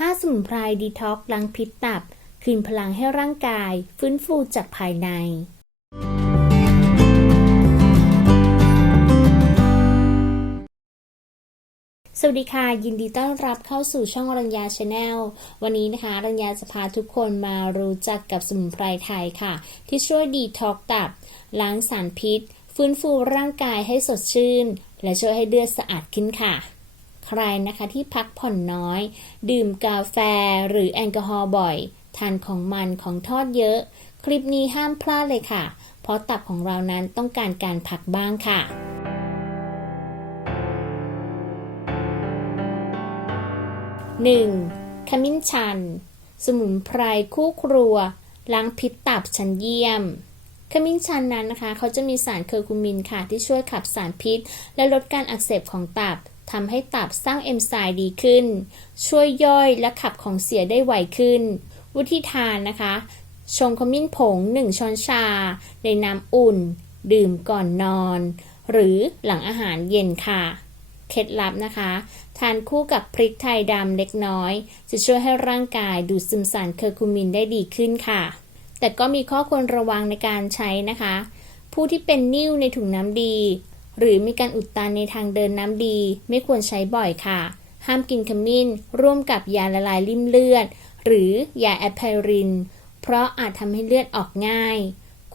5 สมุนไพรดีท็อกล้างพิษตับ คืนพลังให้ร่างกาย ฟื้นฟูจากภายใน สวัสดีค่ะ ยินดีต้อนรับเข้าสู่ช่องรัญญาชาแนล วันนี้นะคะ รัญญาจะพาทุกคนมารู้จักกับสมุนไพรไทยค่ะ ที่ช่วยดีท็อกตับ ล้างสารพิษ ฟื้นฟูร่างกายให้สดชื่น และช่วยให้เลือดสะอาดขึ้นค่ะ ใครนะคะที่พักผ่อนน้อย ดื่มกาแฟหรือแอลกอฮอล์บ่อย ทานของมันของทอดเยอะ คลิปนี้ห้ามพลาดเลยค่ะ เพราะตับของเรานั้นต้องการการพักบ้างค่ะ 1. ขมิ้นชัน สมุนไพรคู่ครัว ล้างพิษตับชั้นเยี่ยม ขมิ้นชันนั้นนะคะ เขาจะมีสารเคอร์คูมินค่ะ ที่ช่วยขับสารพิษ และลดการอักเสบของตับ ทำให้ตับสร้างเอนไซม์ดีขึ้น ช่วยย่อยและขับของเสียได้ไวขึ้น วิธีทานนะคะ ชงขมิ้นผง 1 ช้อนชา ในน้ำอุ่น ดื่มก่อนนอน หรือหลังอาหารเย็นค่ะ เคล็ดลับนะคะ ทานคู่กับพริกไทยดำเล็กน้อย จะช่วยให้ร่างกายดูดซึมสารเคอร์คูมินได้ดีขึ้นค่ะ แต่ก็มีข้อควรระวังในการใช้นะคะ ผู้ที่เป็นนิ่วในถุงน้ำดี หรือมีการอุดตันในทางเดินน้ำดี ไม่ควรใช้บ่อยค่ะ ห้ามกินขมิ้น ร่วมกับยาละลายริ่มเลือด หรือยาแอปไพริน เพราะอาจทำให้เลือดออกง่าย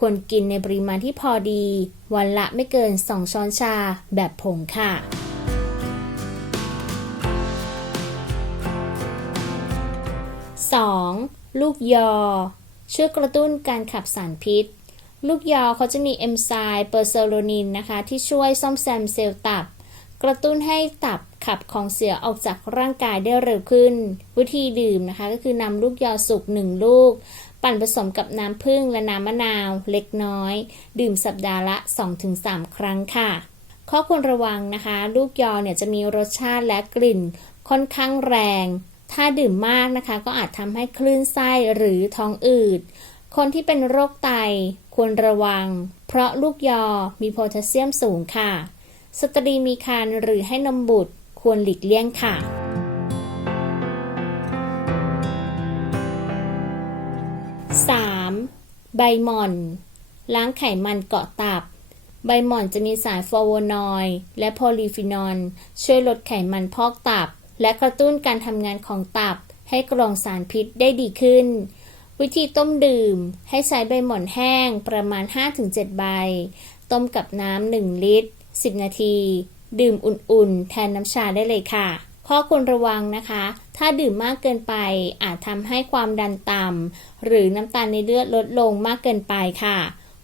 ควรกินในปริมาณที่พอดี วันละไม่เกิน 2 ช้อนชาแบบผงค่ะ 2. ลูกยอ ช่วยกระตุ้นการขับสารพิษ ลูกยอเขาจะมีเอนไซม์เปอร์เซโรนินนะคะ ที่ช่วยซ่อมแซมเซลล์ตับ กระตุ้นให้ตับขับของเสียออกจากร่างกายได้เร็วขึ้น วิธีดื่มนะคะ ก็คือนำลูกยอสุกหนึ่งลูก ปั่นผสมกับน้ำผึ้งและน้ำมะนาวเล็กน้อย ดื่มสัปดาห์ละ 2-3 ครั้งค่ะ ข้อควรระวังนะคะ ลูกยอเนี่ยจะมีรสชาติและกลิ่นค่อนข้างแรง ถ้าดื่มมากนะคะ ก็อาจทำให้คลื่นไส้หรือท้องอืดคนที่เป็นโรคไต ควรระวัง เพราะลูกยอมีโพแทสเซียมสูงค่ะ สตรีมีครรภ์หรือให้นมบุตรควรหลีกเลี่ยงค่ะ 3. ใบหม่อน ล้างไขมันเกาะตับ ใบหม่อนจะมีสารฟลาโวนอยด์และโพลีฟีนอลช่วยลดไขมันพอกตับ และกระตุ้นการทำงานของตับให้กรองสารพิษได้ดีขึ้น วิธีต้มดื่ม ให้ใช้ใบหม่อนแห้งประมาณ 5-7 ใบ ต้มกับน้ำ1ลิตร 10 นาที ดื่มอุ่นๆ แทนน้ำชาได้เลยค่ะข้อควรระวังนะคะ ถ้าดื่มมากเกินไปอาจทำให้ความดันต่ำหรือน้ำตาลในเลือดลดลงมากเกินไปค่ะ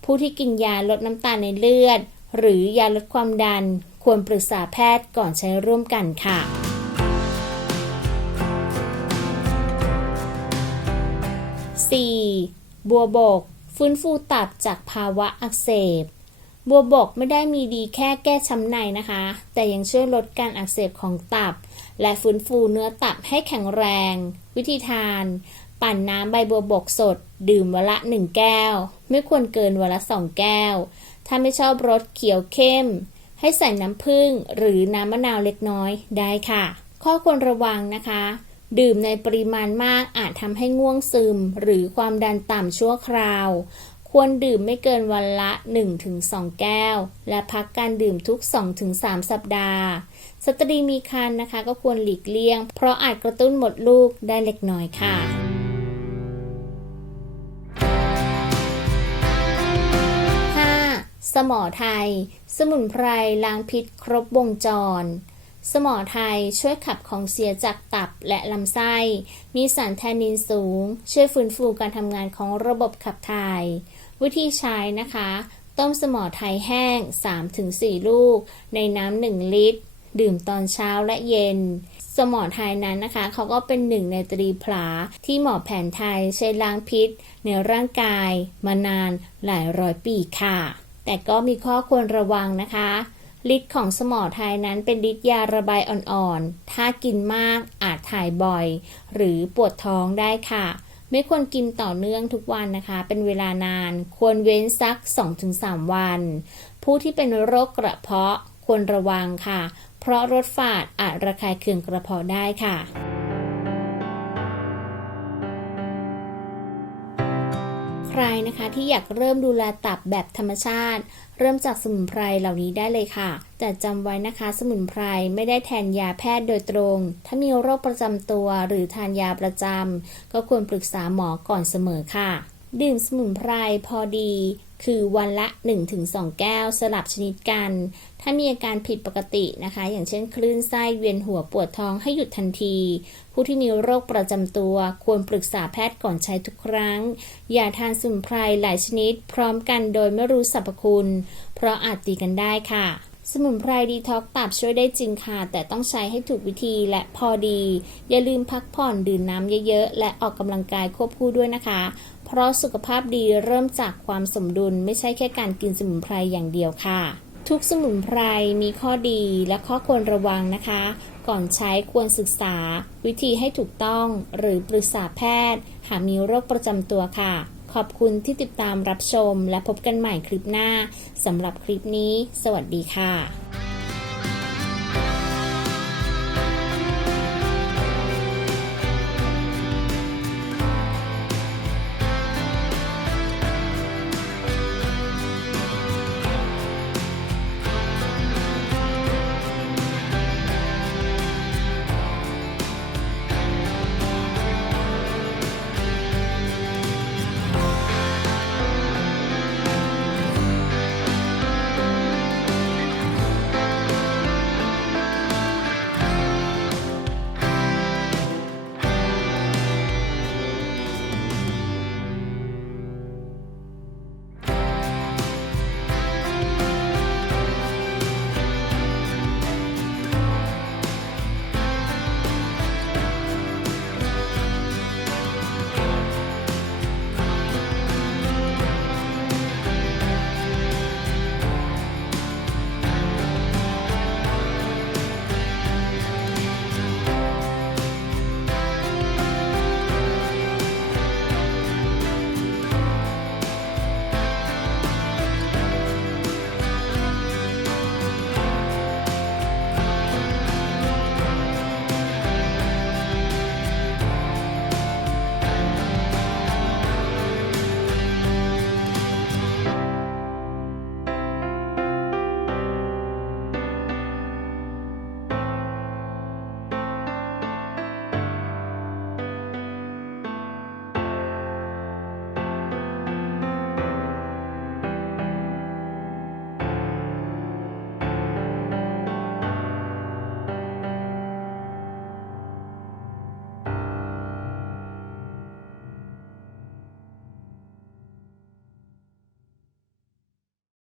ผู้ที่กินยาลดน้ำตาลในเลือด หรือยาลดความดัน ควรปรึกษาแพทย์ก่อนใช้ร่วมกันค่ะ 4. บัวบก ฟื้นฟูตับจากภาวะอักเสบ บัวบกไม่ได้มีดีแค่แก้ช้ำในนะคะ แต่ยังช่วยลดการอักเสบของตับ และฟื้นฟูเนื้อตับให้แข็งแรง วิธีทาน ปั่นน้ำใบบัวบกสด ดื่มวันละ 1 แก้ว ไม่ควรเกินวันละ 2 แก้ว ถ้าไม่ชอบรสเขียวเข้ม ให้ใส่น้ำผึ้งหรือน้ำมะนาวเล็กน้อยได้ค่ะ ข้อควรระวังนะคะ ดื่มในปริมาณมากอาจทำให้ง่วงซึม หรือความดันต่ำชั่วคราว ควรดื่มไม่เกินวันละ 1-2 แก้ว และพักการดื่มทุก 2-3 สัปดาห์ สตรีมีครรภ์นะคะก็ควรหลีกเลี่ยง เพราะอาจกระตุ้นหมดลูกได้เล็กน้อยค่ะสมอไทย สมุนไพรล้างพิษครบวงจร สมอไทยช่วยขับของเสียจากตับและลำไส้ มีสารแทนนินสูง ช่วยฟื้นฟูการทำงานของระบบขับถ่าย วิธีใช้นะคะ ต้มสมอไทยแห้ง 3-4 ลูก ในน้ำ1ลิตร ดื่มตอนเช้าและเย็น สมอไทยนั้นนะคะ เขาก็เป็นหนึ่งในตรีผลาที่หมอแผนไทยใช้ล้างพิษ ในร่างกาย มานานหลายร้อยปีค่ะ แต่ก็มีข้อควรระวังนะคะ ฤทธิ์ของสมอไทยนั้นเป็นฤทธิ์ยาระบายอ่อนๆ ถ้ากินมากอาจถ่ายบ่อย หรือปวดท้องได้ค่ะ ไม่ควรกินต่อเนื่องทุกวันนะคะ เป็นเวลานาน ควรเว้นสัก 2-3 วัน ผู้ที่เป็นโรคกระเพาะควรระวังค่ะ เพราะรสฝาดอาจระคายเคืองกระเพาะได้ค่ะ รนะคะที่อยากเริ่มดูแลตับแบบธรรมชาติ เริ่มจากสมุนไพรเหล่านี้ได้เลยค่ะ แต่จำไว้นะคะ สมุนไพรไม่ได้แทนยาแพทย์โดยตรง ถ้ามีโรคประจำตัวหรือทานยาประจำก็ควรปรึกษาหมอก่อนเสมอค่ะ ดื่มสมุนไพรพอดี คือวันละ 1-2 แก้วสลับชนิดกัน ถ้ามีอาการผิดปกตินะคะ อย่างเช่นคลื่นไส้เวียนหัวปวดท้องให้หยุดทันที ผู้ที่มีโรคประจำตัวควรปรึกษาแพทย์ก่อนใช้ทุกครั้ง อย่าทานสมุนไพรหลายชนิด พร้อมกันโดยไม่รู้สรรพคุณ เพราะอาจตีกันได้ค่ะ สมุนไพรดีท็อกตับช่วยได้จริงค่ะ แต่ต้องใช้ให้ถูกวิธีและพอดี อย่าลืมพักผ่อนดื่มน้ำเยอะๆ และออกกำลังกายควบคู่ด้วยนะคะ เพราะสุขภาพดีเริ่มจากความสมดุลไม่ใช่แค่การกินสมุนไพรอย่างเดียวค่ะ ทุกสมุนไพรมีข้อดีและข้อควรระวังนะคะ ก่อนใช้ควรศึกษา วิธีให้ถูกต้อง หรือปรึกษาแพทย์ หากมีโรคประจำตัวค่ะ ขอบคุณที่ติดตามรับชมและพบกันใหม่คลิปหน้าสำหรับคลิปนี้ สวัสดีค่ะ